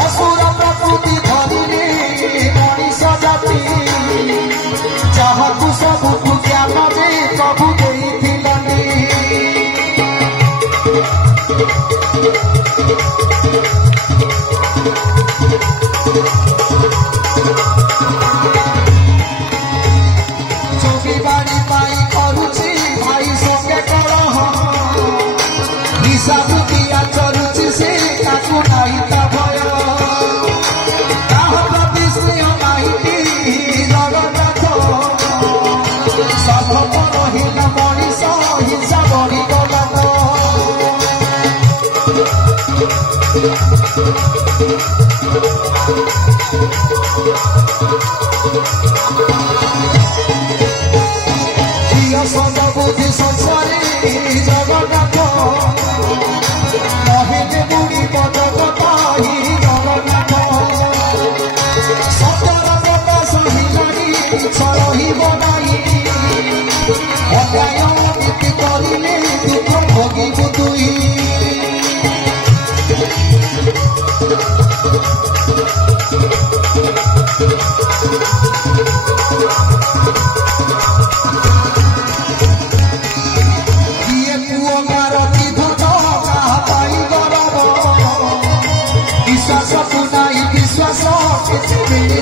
असुर प्रकृति धरिले मनीष जाति जहाँ सबको ज्ञान दे प्रभु देथिलनि जोगी बाड़ी पाई करुछि भाई संगे कलह हिसाब दिया चलुछि से काकु नाही ता भय काह प्रति स्नेह नाही जगन्नाथ सब रहिला मनीष हिंसा बड़ी गलत सब बुद्धि संसारी जगन्नाथ नहेले बुढ़ी पदक पाही जगन्नाथ सतर गत सहिलानी छरही बनाई अन्याय नीति करिले दुख भोगिबु तुई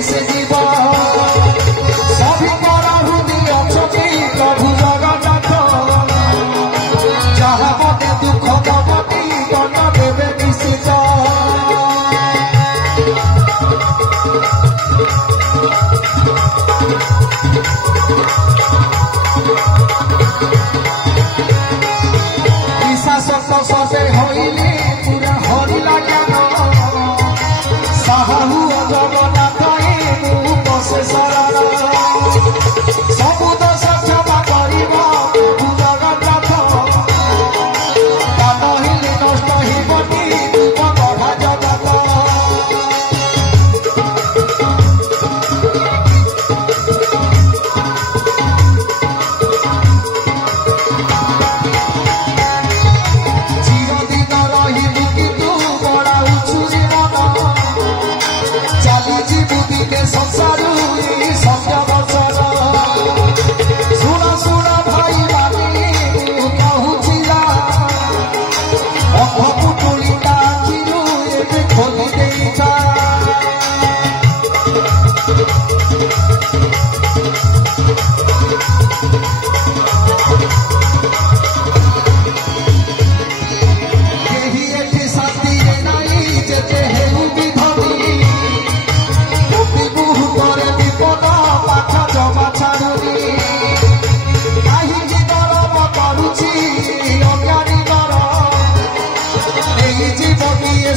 से जीव सभी हृदय अछति प्रभु जगन्नाथ जहाँ मते दुख दबती दंड देवे निश्चित विश्वास ससे होइले पूरा हरिला ज्ञान साहू जगन्नाथ से शरण सबुद सक्षमा करिब प्रभु जगन्नाथ नहिले नष्ट हेबनी दुख गढ़ा जगत चिरदिन रहिबु किन्तु बढाउछु जीवन चालिजिबु दिने संसार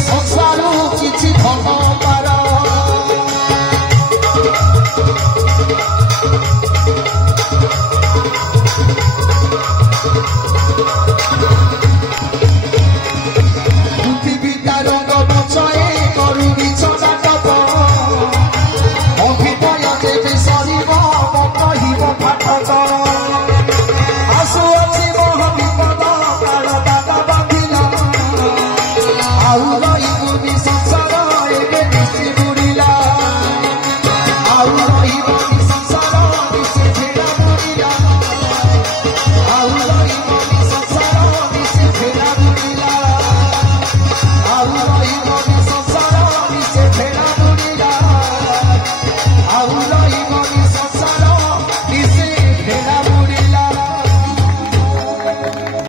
संसारू किछि धन पार पृथ्वीटा रंग बचए करुणी चटाटप अभिनय देवे सरिब कहिब फाटक आसुअछि मोह विपद काल दादा बांधिला आउ रहिबुनि संसार एबे निश्चि बुड़िला आउ रहिबुनि